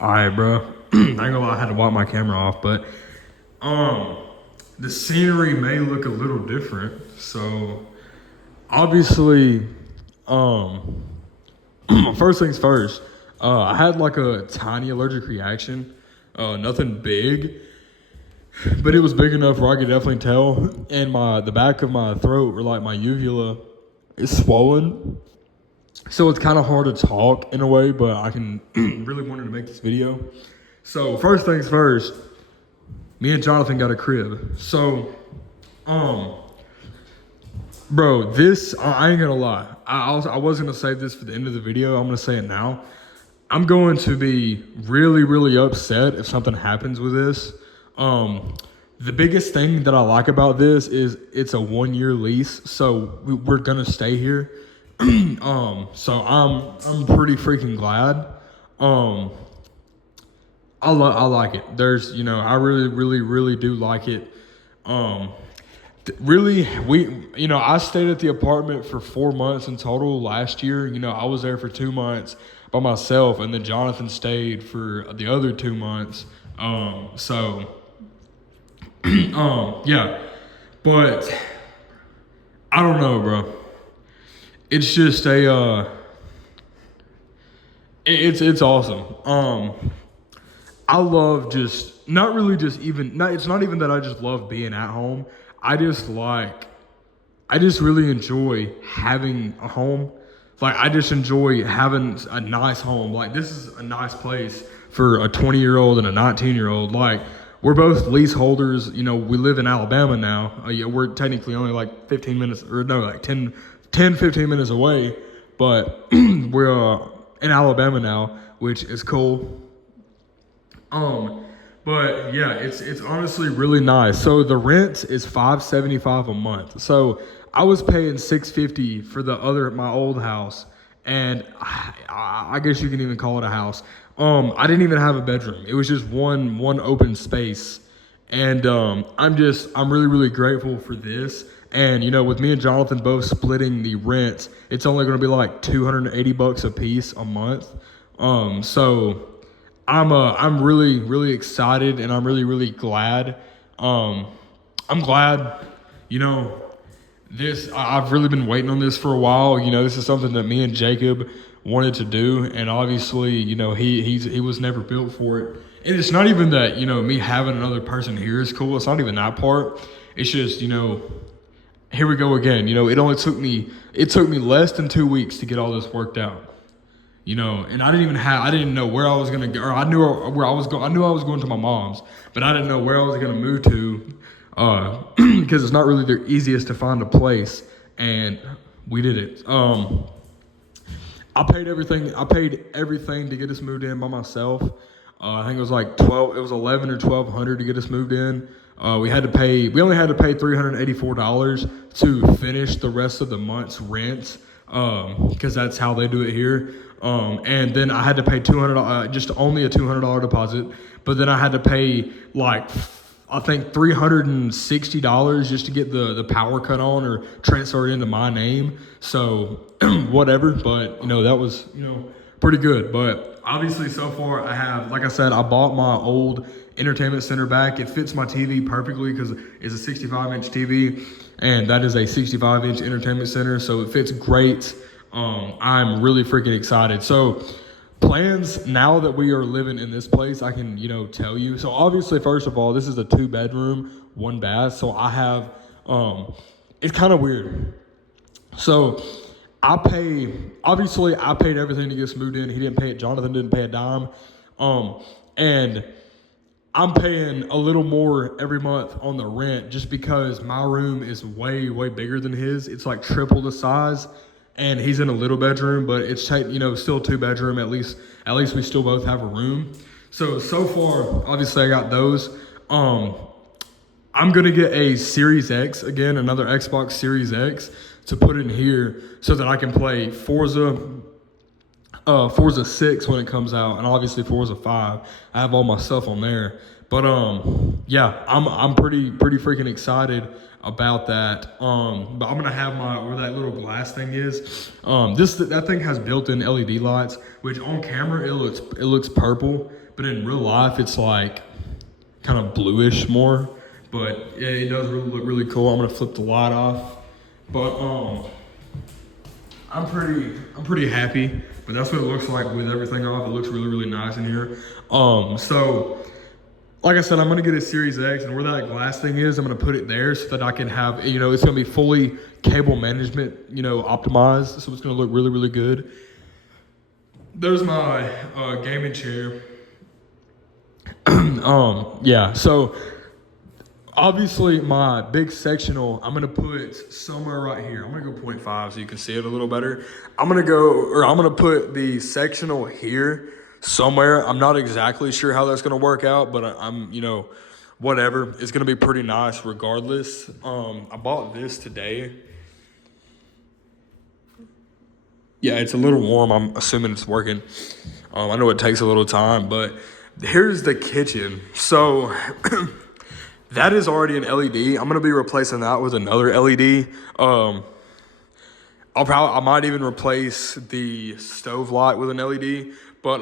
All right, bro. I ain't gonna lie, I had to wipe my camera off, but the scenery may look a little different. So obviously, first things first. I had like a tiny allergic reaction. Nothing big, but it was big enough where I could definitely tell. And the back of my throat, or like my uvula, is swollen. So it's kind of hard to talk in a way, but I can really wanted to make this video. So first things first, me and Jonathan got a crib. So, bro, this, I ain't gonna lie. I was gonna save this for the end of the video. I'm gonna say it now. I'm going to be really, really upset if something happens with this. The biggest thing that I like about this is it's a 1-year lease, so we're gonna stay here. So I'm pretty freaking glad. I like it. There's, I really do like it. Really, I stayed at the apartment for 4 months in total last year. I was there for 2 months by myself, and then Jonathan stayed for the other 2 months. Yeah, but I don't know, bro. It's just it's awesome. I love just, not really just even, not, it's not even that I just love being at home. I just really enjoy having a home. Like, I just enjoy having a nice home. Like, this is a nice place for a 20-year-old and a 19-year-old. Like, we're both leaseholders. We live in Alabama now. Yeah, we're technically only like 15 minutes, or no, like 10, 15 minutes away. But we're in Alabama now, which is cool. But yeah, it's honestly really nice. So the rent is $575 a month. So I was paying $650 for my old house, and I guess you can even call it a house. I didn't even have a bedroom. It was just one open space, and I'm really, really grateful for this. And with me and Jonathan both splitting the rent, it's only going to be like $280 a piece a month. So I'm really, really excited, and I'm really, really glad. I'm glad, I've really been waiting on this for a while. This is something that me and Jacob wanted to do, and obviously, he was never built for it. And it's not even that, me having another person here is cool. It's not even that part. It's just, here we go again. It took me less than 2 weeks to get all this worked out. And I didn't know where I was gonna go, or I knew where I was going. I knew I was going to my mom's, but I didn't know where I was gonna move to, because it's not really the easiest to find a place, and we did it. I paid everything to get us moved in by myself. I think it was like 11 or 1,200 to get us moved in. We only had to pay $384 to finish the rest of the month's rent, because that's how they do it here. And then I had to pay just only a $200 deposit, but then I had to pay like, I think $360 just to get the power cut on or transfer it into my name. So whatever, but that was, pretty good. But obviously so far like I said, I bought my old entertainment center back. It fits my TV perfectly because it's a 65-inch TV, and that is a 65-inch entertainment center. So it fits great. I'm really freaking excited. So plans now that we are living in this place, I can, tell you. So obviously, first of all, this is a 2-bedroom, 1 bath. So I have, it's kind of weird. So I paid everything to get us moved in. He didn't pay it. Jonathan didn't pay a dime. And I'm paying a little more every month on the rent just because my room is way, way bigger than his. It's like triple the size. And he's in a little bedroom, but it's still a 2-bedroom. At least we still both have a room. So far, obviously I got those. I'm gonna get a Series X again, another Xbox Series X to put in here so that I can play Forza 6 when it comes out, and obviously Forza 5. I have all my stuff on there. But yeah, I'm pretty freaking excited about that. But I'm gonna have my where that little glass thing is. That thing has built-in LED lights, which on camera it looks purple, but in real life it's like kind of bluish more. But yeah, it does look really cool. I'm gonna flip the light off. But I'm pretty happy. But that's what it looks like with everything off. It looks really nice in here. So like I said, I'm gonna get a Series X, and where that glass thing is, I'm gonna put it there so that I can have, you know, it's gonna be fully cable management, you know, optimized. So it's gonna look really good. There's my gaming chair. Yeah, so obviously my big sectional, I'm gonna put somewhere right here. I'm gonna go 0.5 so you can see it a little better. I'm gonna put the sectional here somewhere. I'm not exactly sure how that's gonna work out, but I'm, you know, whatever. It's gonna be pretty nice regardless. I bought this today. Yeah, it's a little warm. I'm assuming it's working. I know it takes a little time, but here's the kitchen. So that is already an LED. I'm gonna be replacing that with another LED. I might even replace the stove light with an LED. But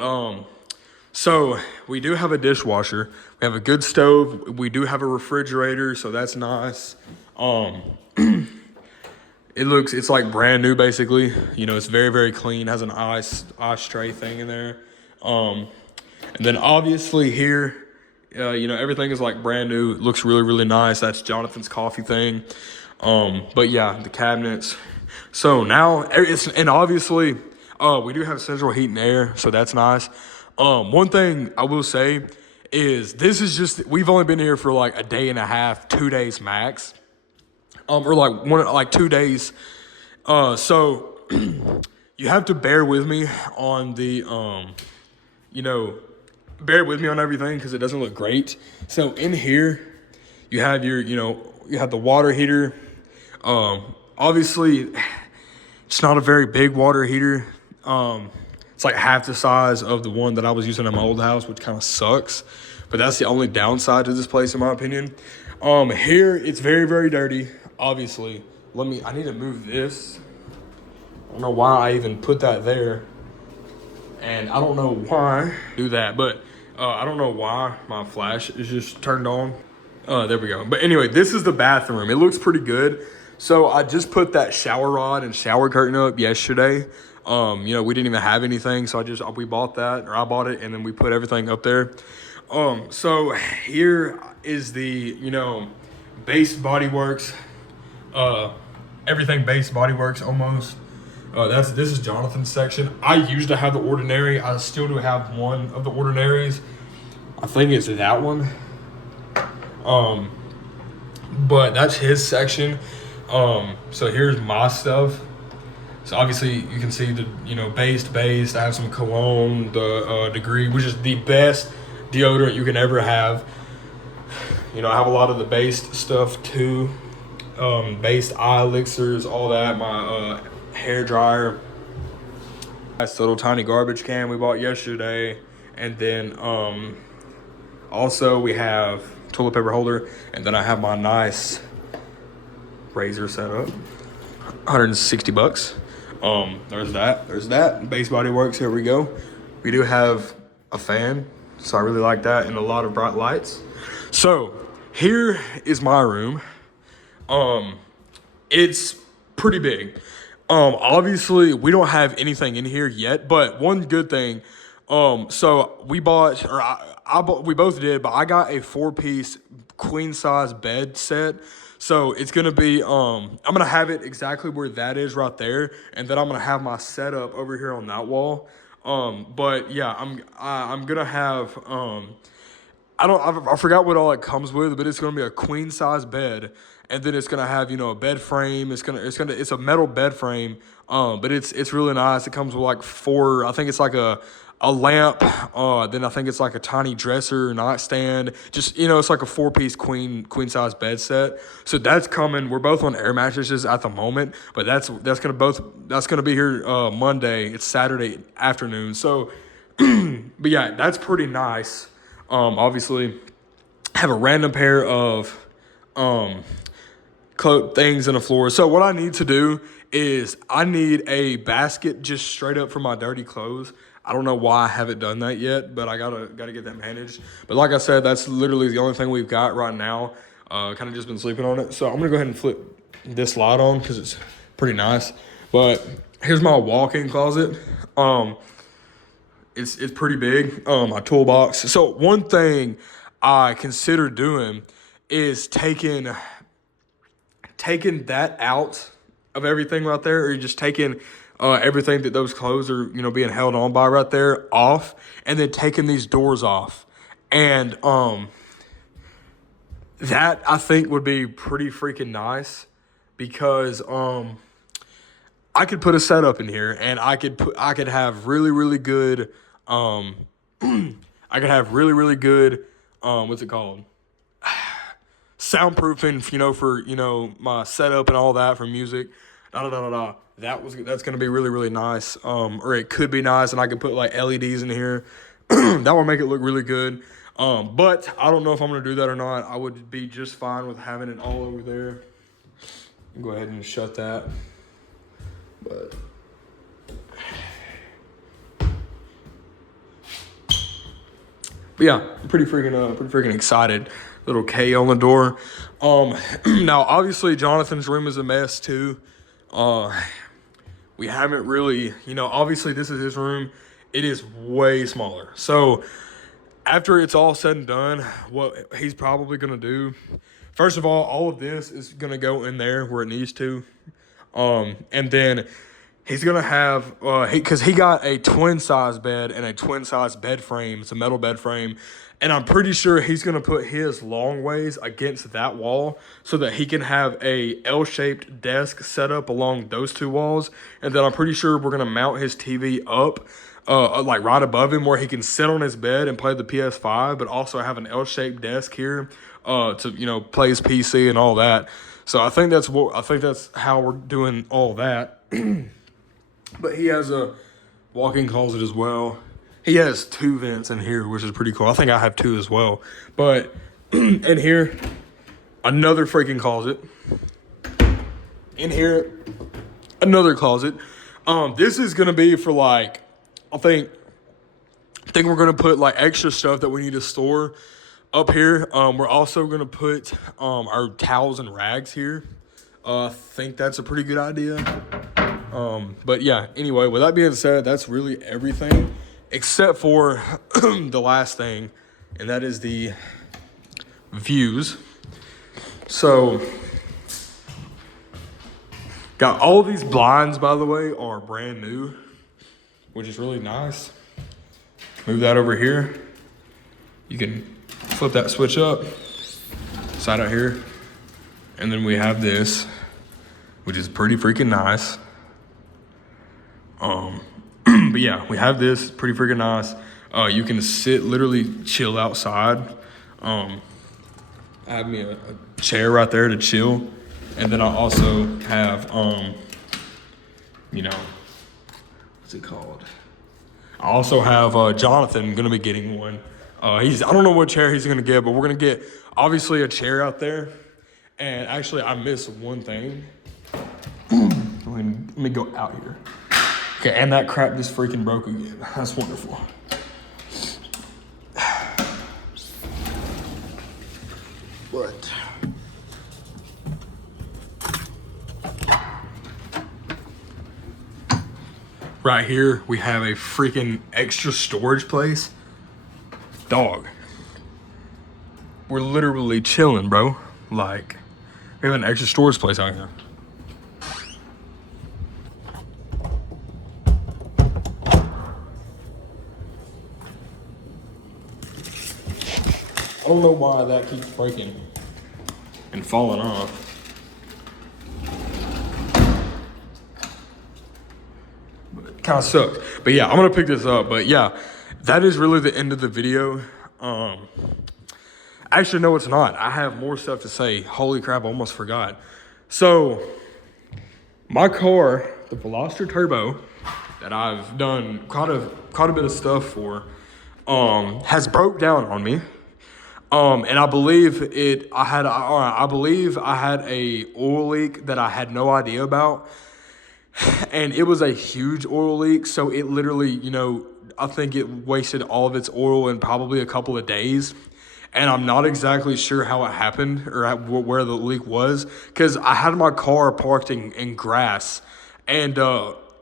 so we do have a dishwasher. We have a good stove. We do have a refrigerator, so that's nice. It's like brand new basically. You know, it's very clean. Has an ice tray thing in there. And then obviously here, you know, everything is like brand new. It looks really nice. That's Jonathan's coffee thing. But yeah, the cabinets. So now and obviously, we do have central heat and air, so that's nice. One thing I will say is we've only been here for like a day and a half, 2 days max. Or like 2 days. So you have to bear with me on the, you know, bear with me on everything because it doesn't look great. So in here, you have you have the water heater. Obviously, it's not a very big water heater. It's like half the size of the one that I was using in my old house, which kind of sucks. But that's the only downside to this place, in my opinion. Here, it's very dirty, obviously. I need to move this. I don't know why I even put that there. And I don't know why I do that, but I don't know why my flash is just turned on. There we go. But anyway, this is the bathroom. It looks pretty good. So I just put that shower rod and shower curtain up yesterday. You know, we didn't even have anything, so we bought that, or I bought it, and then we put everything up there. So here is the, you know, Base Body Works. Everything Base Body Works almost. This is Jonathan's section. I used to have the Ordinary. I still do have one of the Ordinaries. I think it's that one. But that's his section. So here's my stuff. So obviously you can see the, you know, based. I have some cologne, the Degree, which is the best deodorant you can ever have. You know, I have a lot of the based stuff too. Based eye elixirs, all that. My hair dryer. Nice little tiny garbage can we bought yesterday. And then also we have toilet paper holder, and then I have my nice razor set up. $160. There's that. Base Body Works, here we go. We do have a fan, so I really like that, and a lot of bright lights. So here is my room. It's pretty big. Obviously we don't have anything in here yet, but one good thing, so we bought, or we both did, but I got a 4-piece queen size bed set. So it's gonna be, I'm gonna have it exactly where that is right there, and then I'm gonna have my setup over here on that wall. But yeah, I'm gonna have, I forgot what all it comes with, but it's gonna be a queen size bed, and then it's gonna have, you know, a bed frame. It's a metal bed frame, but it's really nice. It comes with like 4, I think it's like a lamp, then I think it's like a tiny dresser, nightstand. Just, you know, it's like a 4-piece queen size bed set. So that's coming. We're both on air mattresses at the moment, but that's gonna be here Monday. It's Saturday afternoon. So, but yeah, that's pretty nice. Obviously, have a random pair of things in the floor. So what I need to do is I need a basket just straight up for my dirty clothes. I don't know why I haven't done that yet, but I gotta get that managed. But like I said, that's literally the only thing we've got right now. Kind of just been sleeping on it. So I'm gonna go ahead and flip this light on because it's pretty nice. But here's my walk-in closet. It's pretty big. My toolbox. So one thing I consider doing is taking that out of everything right there, or just taking everything that those clothes are, being held on by right there off, and then taking these doors off. And that I think would be pretty freaking nice because I could put a setup in here, and I could have really, really good I could have really, really good what's it called? Soundproofing, for my setup and all that for music. That's gonna be really, really nice. Or it could be nice, and I could put like LEDs in here. That would make it look really good. But I don't know if I'm gonna do that or not. I would be just fine with having it all over there. Go ahead and shut that. But yeah, I'm pretty freaking excited. Little K on the door. Now obviously Jonathan's room is a mess too. We haven't really, obviously this is his room. It is way smaller. So after it's all said and done, what he's probably gonna do, first of all of this is gonna go in there where it needs to. And then he's gonna have because he got a twin size bed and a twin size bed frame. It's a metal bed frame, and I'm pretty sure he's gonna put his long ways against that wall so that he can have a L-shaped desk set up along those two walls. And then I'm pretty sure we're gonna mount his TV up like right above him where he can sit on his bed and play the PS5, but also have an L-shaped desk here to play his PC and all that. So I think that's how we're doing all that. But he has a walk-in closet as well. He has 2 vents in here, which is pretty cool. I think I have 2 as well. But in here, another freaking closet. In here, another closet. This is gonna be for like, I think we're gonna put like extra stuff that we need to store up here. We're also gonna put our towels and rags here. I think that's a pretty good idea. But yeah, anyway, with that being said, that's really everything except for the last thing, and that is the views. So got all these blinds, by the way, are brand new, which is really nice. Move that over here. You can flip that switch up, side out here, and then we have this, which is pretty freaking nice. But yeah, we have this, pretty freaking nice. You can literally chill outside. I have me a chair right there to chill, and then I also have what's it called? I also have Jonathan gonna be getting one. I don't know what chair he's gonna get, but we're gonna get obviously a chair out there. And actually, I missed one thing. Let me go out here. Okay, and that crap just freaking broke again. That's wonderful. But right here, we have a freaking extra storage place. Dog. We're literally chilling, bro. Like, we have an extra storage place out here. I don't know why that keeps breaking and falling off. But it kind of sucks. But yeah, I'm going to pick this up. But yeah, that is really the end of the video. Actually, no, it's not. I have more stuff to say. Holy crap, I almost forgot. So, my car, the Veloster Turbo, that I've done quite a bit of stuff for, has broke down on me. And I believe I believe I had a oil leak that I had no idea about. And it was a huge oil leak. So it literally, I think it wasted all of its oil in probably a couple of days. And I'm not exactly sure how it happened or where the leak was, because I had my car parked in grass, and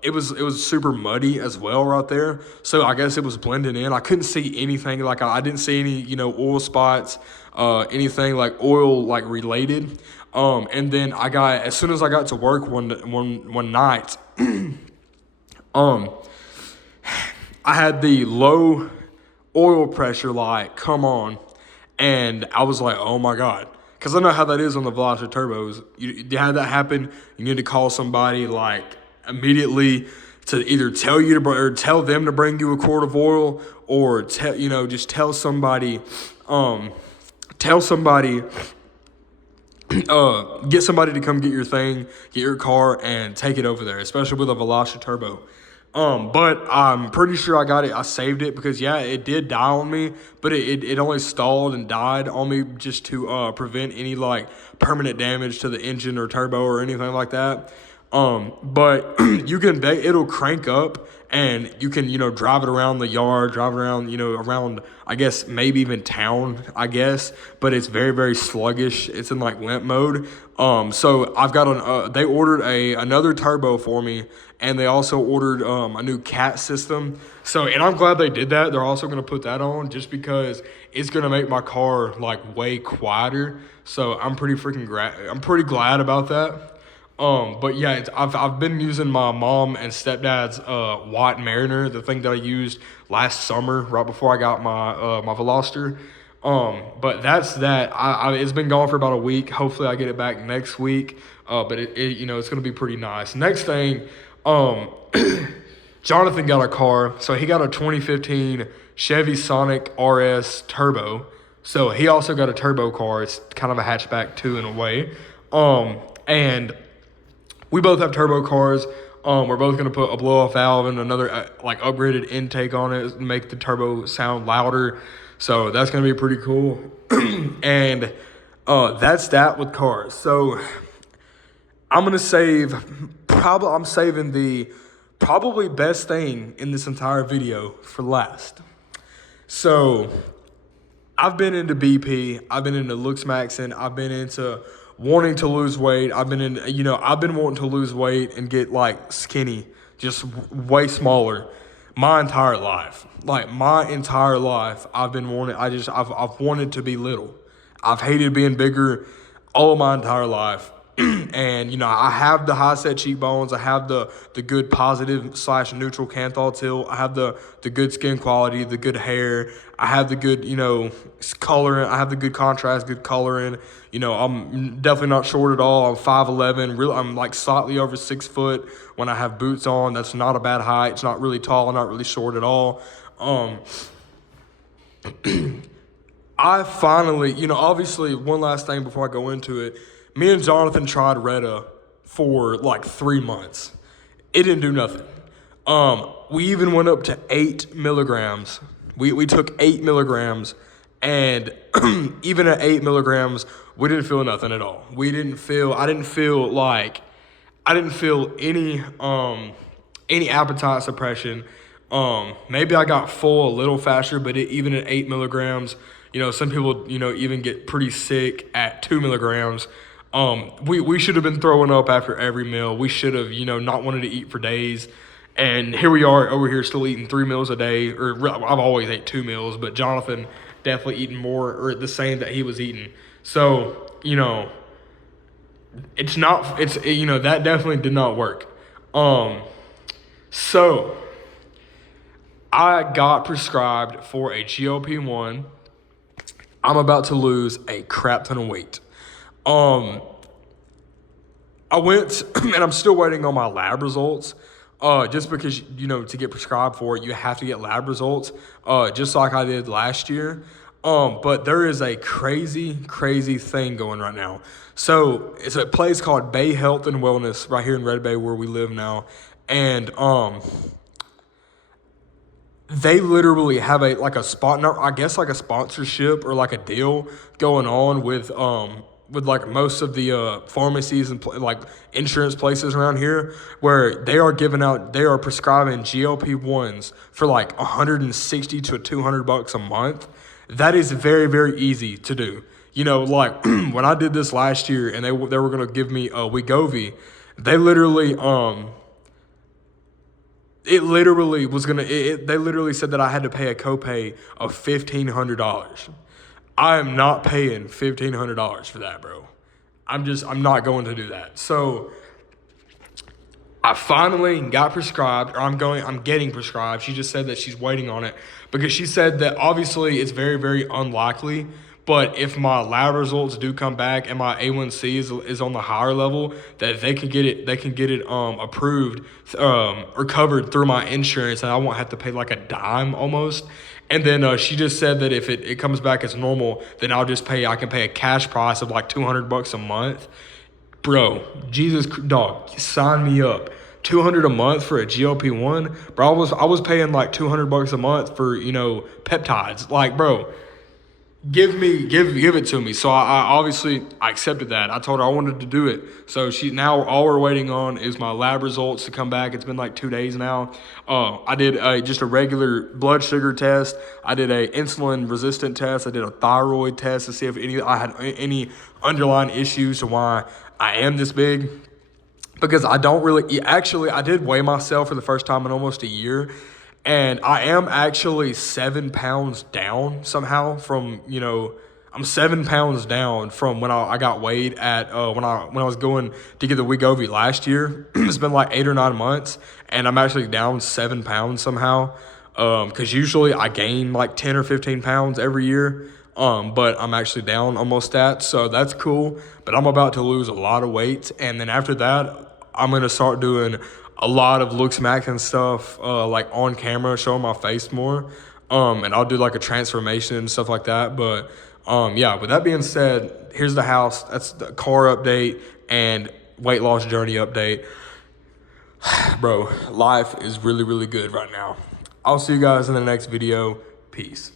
it was super muddy as well right there. So I guess it was blending in. I couldn't see anything. Like I didn't see any oil spots, anything like oil like related. And then as soon as I got to work one night, um, I had the low oil pressure light come on, and I was like, oh my God. Because I know how that is on the Veloster Turbos. You have that happen, you need to call somebody like immediately to either tell you to or tell them to bring you a quart of oil, or just tell somebody, get somebody to come get your car and take it over there, especially with a Veloster Turbo. But I'm pretty sure I got it. I saved it because it did die on me, but it only stalled and died on me just to prevent any like permanent damage to the engine or turbo or anything like that. But it'll crank up, and you can, drive it around the yard, drive it around, around, I guess, maybe even town, I guess, but it's very, very sluggish. It's in like limp mode. So I've got they ordered another turbo for me, and they also ordered, a new cat system. So, and I'm glad they did that. They're also going to put that on just because it's going to make my car like way quieter. So I'm pretty glad about that. But yeah, I've been using my mom and stepdad's Watt Mariner, the thing that I used last summer right before I got my Veloster. But that's that. It's been gone for about a week. Hopefully I get it back next week. But it's gonna be pretty nice. Next thing, Jonathan got a car. So he got a 2015 Chevy Sonic RS Turbo. So he also got a turbo car. It's kind of a hatchback too in a way. And we both have turbo cars. We're both going to put a blow-off valve and another upgraded intake on it to make the turbo sound louder. So that's going to be pretty cool. And that's that with cars. So I'm saving the probably best thing in this entire video for last. So I've been into BP. I've been into looks maxing. I've been into wanting to lose weight. I've been wanting to lose weight and get like skinny, just way smaller my entire life. Like my entire life, I've wanted to be little. I've hated being bigger all my entire life. And I have the high set cheekbones. I have the good positive / neutral canthal tilt. I have the good skin quality, the good hair. I have the good coloring. I have the good contrast, good coloring. I'm definitely not short at all. I'm 5'11". I'm like slightly over 6 foot when I have boots on. That's not a bad height. It's not really tall, not really short at all. I finally, obviously, one last thing before I go into it. Me and Jonathan tried Retta for like 3 months. It didn't do nothing. We even went up to 8 milligrams. We took 8 milligrams, and even at 8 milligrams, we didn't feel nothing at all. I didn't feel any appetite suppression. Maybe I got full a little faster, but even at 8 milligrams, some people, even get pretty sick at 2 milligrams. We should have been throwing up after every meal. We should have, not wanted to eat for days. And here we are over here still eating 3 meals a day. Or I've always ate 2 meals, but Jonathan definitely eating more or the same that he was eating. So, that definitely did not work. So I got prescribed for a GLP1. I'm about to lose a crap ton of weight. I went and I'm still waiting on my lab results. Just because, to get prescribed for it, you have to get lab results, just like I did last year. But there is a crazy, crazy thing going right now. So it's a place called Bay Health and Wellness right here in Red Bay where we live now. And, they literally have a spot, I guess like a sponsorship or like a deal going on with like most of the pharmacies and like insurance places around here, where they are prescribing GLP-1s for like 160 to 200 bucks a month. That is very, very easy to do. You know, like when I did this last year and they were gonna give me a Wegovy, they literally it literally was gonna. They literally said that I had to pay a copay of $1,500. I am not paying $1,500 for that, bro. I'm not going to do that. So I finally got prescribed, or I'm getting prescribed. She just said that she's waiting on it because she said that obviously it's very, very unlikely. But if my lab results do come back and my A1C is on the higher level, that they can get it approved or covered through my insurance, and I won't have to pay like a dime almost. And then she just said that if it comes back as normal, then I can pay a cash price of like 200 bucks a month. Bro, Jesus, dog, sign me up. 200 a month for a GLP-1, bro. I was paying like 200 bucks a month for peptides. Like, bro, give it to me. So I obviously I accepted that. I told her I wanted to do it. So now all we're waiting on is my lab results to come back. It's been like 2 days now. I did just a regular blood sugar test. I did a insulin resistant test. I did a thyroid test to see if I had any underlying issues to why I am this big. Because I don't really, actually, I did weigh myself for the first time in almost a year. And I am actually 7 pounds down somehow from, I'm 7 pounds down from when I got weighed at, when I was going to get the Wegovy last year. It's been like 8 or 9 months, and I'm actually down 7 pounds somehow. Cause usually I gain like 10 or 15 pounds every year. But I'm actually down almost that, so that's cool. But I'm about to lose a lot of weight, and then after that, I'm gonna start doing a lot of looks max and stuff, like on camera, showing my face more. And I'll do like a transformation and stuff like that. But yeah, with that being said, here's the house. That's the car update and weight loss journey update. Bro, life is really, really good right now. I'll see you guys in the next video. Peace.